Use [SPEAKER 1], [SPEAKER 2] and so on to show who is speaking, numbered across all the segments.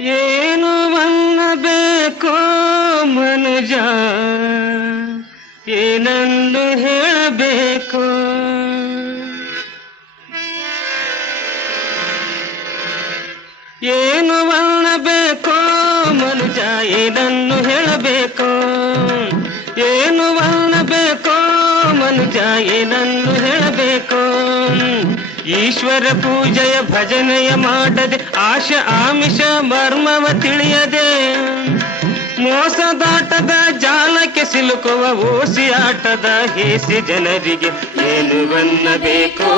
[SPEAKER 1] ಏನು ಅನ್ನಬೇಕು ಮನುಜ? ಏನನ್ನು ಹೇಳಬೇಕು? ಏನು ಅನ್ನಬೇಕು ಮನುಜ? ಏನನ್ನು ಹೇಳಬೇಕು? ಏನು ಅನ್ನಬೇಕು ಮನುಜ? ಏನನ್ನು ಹೇಳಬೇಕು? ಈಶ್ವರ ಪೂಜೆಯ ಭಜನೆಯ ಮಾಡದೆ ಆಶ ಆಮಿಷ ಮರ್ಮವ ತಿಳಿಯದೆ. ಮೋಸದಾಟದ ಜಾಲಕ್ಕೆ ಸಿಲುಕುವ ಓಸಿ ಆಟದ ಹೇಸಿ ಜನರಿಗೆ ಏನು ಬನ್ನಬೇಕು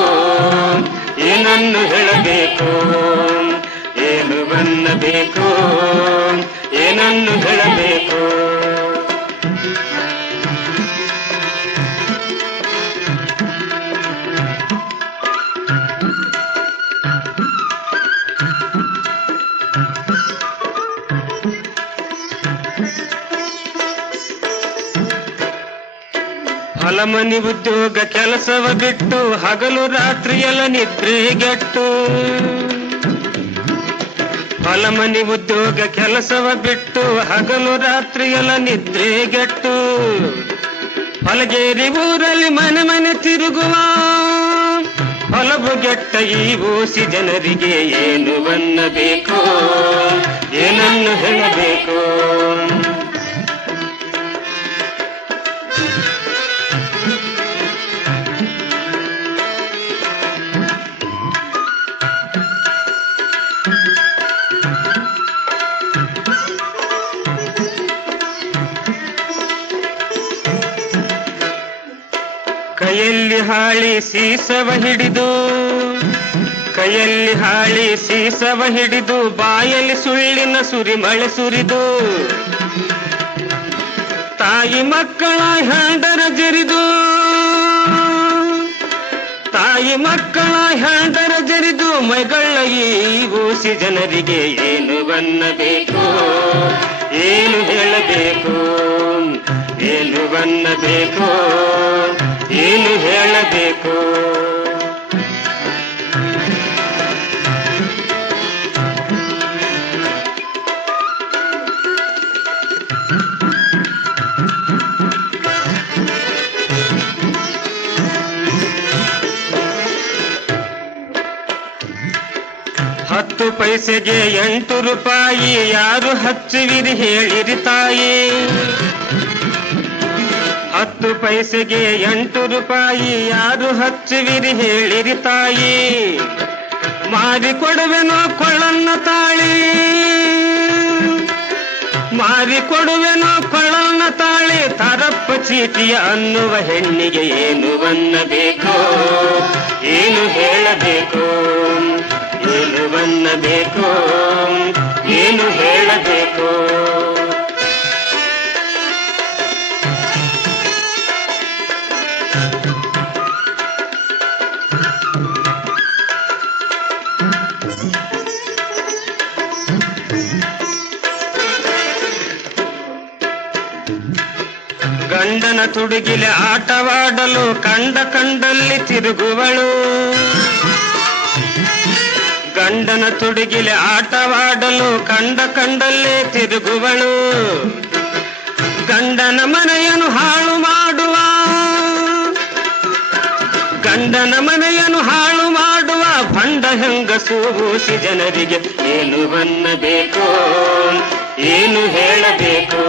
[SPEAKER 1] ಏನನ್ನು ಹೇಳಬೇಕು? ಏನು ಬನ್ನಬೇಕು ಏನನ್ನು ಹೇಳಬೇಕು? ಹೊಲಮನಿ ಉದ್ಯೋಗ ಕೆಲಸವ ಬಿಟ್ಟು ಹಗಲು ರಾತ್ರಿಯೆಲ್ಲ ನಿದ್ರೆಗೆಟ್ಟು. ಹೊಲಮನಿ ಉದ್ಯೋಗ ಕೆಲಸವ ಬಿಟ್ಟು ಹಗಲು ರಾತ್ರಿಯೆಲ್ಲ ನಿದ್ರೆಗೆಟ್ಟು. ಹೊಲಗೇರಿ ಊರಲ್ಲಿ ಮನೆ ಮನೆ ತಿರುಗುವ. ಹೊಲಬುಗೆಟ್ಟ ಈ ಓಸಿ ಜನರಿಗೆ ಏನು ಬನ್ನಬೇಕು ಏನನ್ನು ಹೇಳಬೇಕು? ಹಾಳಿ ಸೀಸವ ಹಿಡಿದು, ಕೈಯಲ್ಲಿ ಹಾಳಿ ಸೀಸವ ಹಿಡಿದು, ಬಾಯಲ್ಲಿ ಸುಳ್ಳಿನ ಸುರಿಮಳೆ ಸುರಿದು, ತಾಯಿ ಮಕ್ಕಳ ಹ್ಯಾಂಡರ ಜರಿದು, ತಾಯಿ ಮಕ್ಕಳ ಹ್ಯಾಂಡರ ಜರಿದು ಮೈಗಳ ಈ ಊಸಿ ಜನರಿಗೆ ಏನು ಬನ್ನಬೇಕು ಏನು ಹೇಳಬೇಕು? ಏನು ಬನ್ನಬೇಕು? ಏನು ಹೇಳಬೇಕು? ಹತ್ತು ಪೈಸೆಗೆ ಎಂಟು ರೂಪಾಯಿ ಯಾರು ಹಚ್ಚುವಿರಿ ಹೇಳಿರಿ ತಾಯಿ. ಪೈಸೆಗೆ ಎಂಟು ರೂಪಾಯಿ, ಯಾರು ಹಚ್ಚುವಿರಿ ಹೇಳಿರಿ ತಾಯಿ. ಮಾರಿ ಕೊಡುವೆನೋ ಕೊಳ್ಳನ್ನ ತಾಳಿ. ಮಾರಿ ಕೊಡುವೆನೋ ಕೊಳ್ಳನ್ನ ತಾಳಿ, ತರಪ್ಪ ಚೀಟಿಯ ಅನ್ನುವ ಹೆಣ್ಣಿಗೆ ಏನು ಬನ್ನಬೇಕು ಏನು ಹೇಳಬೇಕು? ಏನು ಬನ್ನಬೇಕು ಏನು ಹೇಳಬೇಕು? ಗಂಡನ ತುಡುಗಿಲೆ ಆಟವಾಡಲು ಕಂಡ ಕಂಡಲ್ಲಿ ತಿರುಗುವಳು. ಗಂಡನ ತುಡುಗಿಲೆ ಆಟವಾಡಲು ಕಂಡ ಕಂಡಲ್ಲಿ ತಿರುಗುವಳು. ಗಂಡನ ಮನೆಯನ್ನು ಹಾಳು ಮಾಡುವ ಗಂಡನ ಮನೆಯನ್ನು ಹಾಳು ಮಾಡುವ ಭಂಡ ಹೆಂಗಸು ಊಸಿ ಜನರಿಗೆ ಏನು ಬನ್ನಬೇಕು ಏನು ಹೇಳಬೇಕು?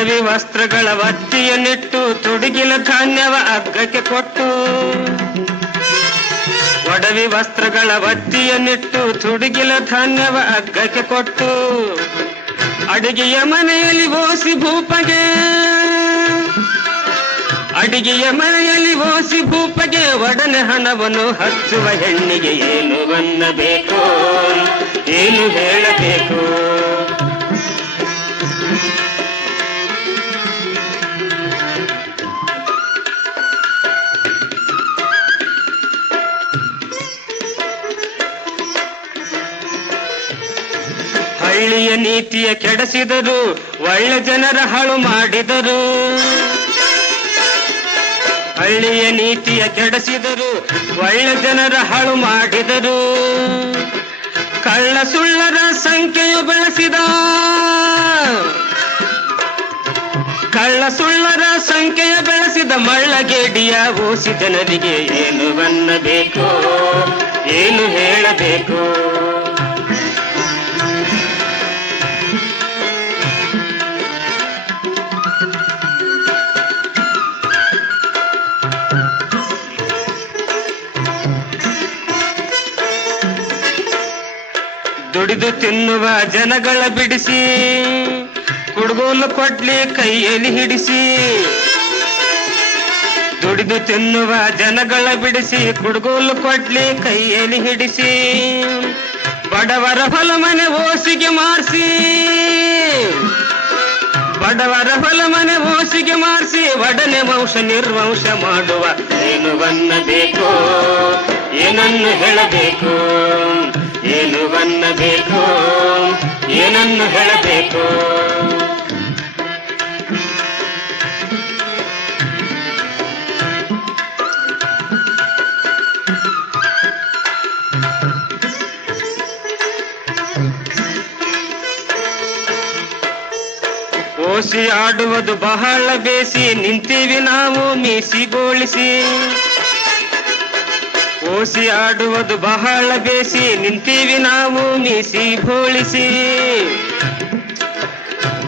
[SPEAKER 1] ಒಡವಿ ವಸ್ತ್ರಗಳ ಒತ್ತಿಯನ್ನಿಟ್ಟು ತುಡುಗಿಲ ಧಾನ್ಯವ ಅಗ್ಗಕ್ಕೆ ಕೊಟ್ಟು. ಒಡವಿ ವಸ್ತ್ರಗಳ ವತ್ತಿಯನ್ನಿಟ್ಟು ತುಡುಗಿಲ ಧಾನ್ಯವ ಅಗ್ಗಕ್ಕೆ ಕೊಟ್ಟು. ಅಡಿಗೆಯ ಮನೆಯಲ್ಲಿ ಓಸಿ ಭೂಪಗೆ. ಅಡಿಗೆಯ ಮನೆಯಲ್ಲಿ ಓಸಿ ಭೂಪಗೆ ಒಡನೆ ಹಣವನ್ನು ಹಚ್ಚುವ ಹೆಣ್ಣಿಗೆ ಏನು ಬನ್ನಬೇಕು ಏನು ಹೇಳಬೇಕು? ನೀತಿಯ ಕೆಡಸಿದರು, ಒಳ್ಳೆ ಜನರ ಹಾಳು ಮಾಡಿದರು. ಹಳ್ಳಿಯ ನೀತಿಯ ಕೆಡಸಿದರು, ಒಳ್ಳೆ ಜನರ ಹಾಳು ಮಾಡಿದರು. ಕಳ್ಳ ಸುಳ್ಳರ ಸಂಖ್ಯೆಯು ಬೆಳೆಸಿದ. ಕಳ್ಳ ಸುಳ್ಳರ ಸಂಖ್ಯೆಯ ಬೆಳೆಸಿದ ಮಳ್ಳಗೇಡಿಯ ಓಸಿ ಜನರಿಗೆ ಏನು ಬನ್ನಬೇಕು ಏನು ಹೇಳಬೇಕು? ದುಡಿದು ತಿನ್ನುವ ಜನಗಳ ಬಿಡಿಸಿ, ಕುಡುಗೋಲು ಕೊಡ್ಲಿ ಕೈಯಲ್ಲಿ ಹಿಡಿಸಿ, ದುಡಿದು ತಿನ್ನುವ ಜನಗಳ ಬಿಡಿಸಿ, ಕುಡುಗೋಲು ಕೊಡ್ಲಿ ಕೈಯಲ್ಲಿ ಹಿಡಿಸಿ, ಬಡವರ ಹೊಲ ಮನೆ ಓಸಿಗೆ ಮಾರಿಸಿ, ಬಡವರ ಹೊಲ ಮನೆ ಓಸಿಗೆ ಮಾರಿಸಿ, ಒಡನೆ ವಂಶ ನಿರ್ವಂಶ ಮಾಡುವ ಏನು ಬನ್ನಬೇಕು ಏನನ್ನು ಹೇಳಬೇಕು? ಏನು ಬೇಕು. ಏನನ್ನು ಹೇಳಬೇಕು? ಓಸಿ ಆಡುವುದು ಬಹಳ ಬೇಸಿ ನಿಂತೀವಿ ನಾವು ಮೀಸಿಗೋಳಿಸಿ. ಓಸಿ ಆಡುವುದು ಬಹಳ ಬೇಸಿ, ನಿಂತೀವಿ ನಾವು ಮೀಸಿ ಹೋಳಿಸಿ.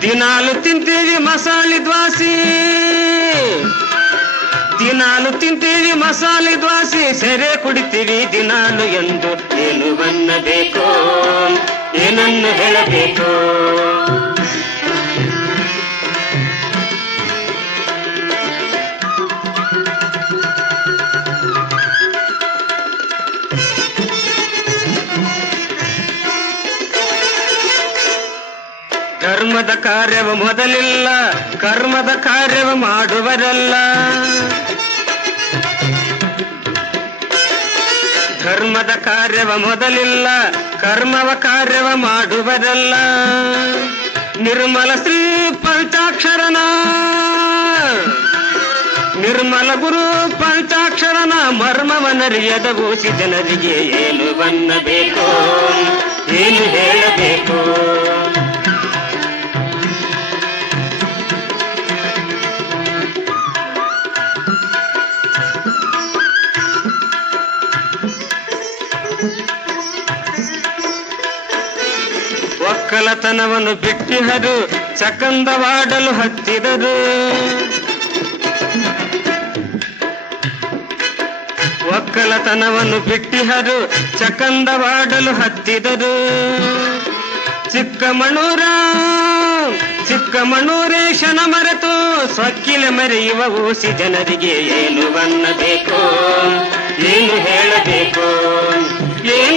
[SPEAKER 1] ದಿನಾಲು ತಿಂತೀವಿ ಮಸಾಲೆ ದ್ವಾಸಿ. ದಿನಾಲು ತಿಂತೀವಿ ಮಸಾಲೆ ದ್ವಾಸಿ, ಸೆರೆ ಕುಡಿತೀವಿ ದಿನಾಲು ಎಂದು. ಏನು ಬನ್ನಬೇಕು ಏನನ್ನು ಹೇಳಬೇಕು? ಮೊದಲಿಲ್ಲ ಕರ್ಮದ ಕಾರ್ಯವ ಮಾಡುವರಲ್ಲ. ಧರ್ಮದ ಕಾರ್ಯವ ಮೊದಲಿಲ್ಲ, ಕರ್ಮವ ಕಾರ್ಯವ ಮಾಡುವರಲ್ಲ. ನಿರ್ಮಲ ಶ್ರೀ ಪಂಚಾಕ್ಷರನ. ನಿರ್ಮಲ ಗುರು ಪಂಚಾಕ್ಷರನ ಮರ್ಮವನರಿಯದ ಊಸಿ ಜನರಿಗೆ ಏನು ಬನ್ನಬೇಕು ಏನು ಹೇಳಬೇಕು? ಒಕ್ಕಲತನವನ್ನು ಬಿಟ್ಟಿಹರು ಚಕಂದವಾಡಲು ಹತ್ತಿದರು ಒಕ್ಕಲತನವನ್ನು ಬಿಟ್ಟಿಹರು ಚಕಂದವಾಡಲು ಹತ್ತಿದರು ಚಿಕ್ಕಮಣೂರ ಚಿಕ್ಕಮಣೂರೇಶನ ಮರೆತು ಸೊಕ್ಕಿಲ ಮರೆಯುವ ಊಸಿ ಜನರಿಗೆ ಏನು ಬನ್ನಬೇಕು ಏನು ಹೇಳಬೇಕು, ಏನು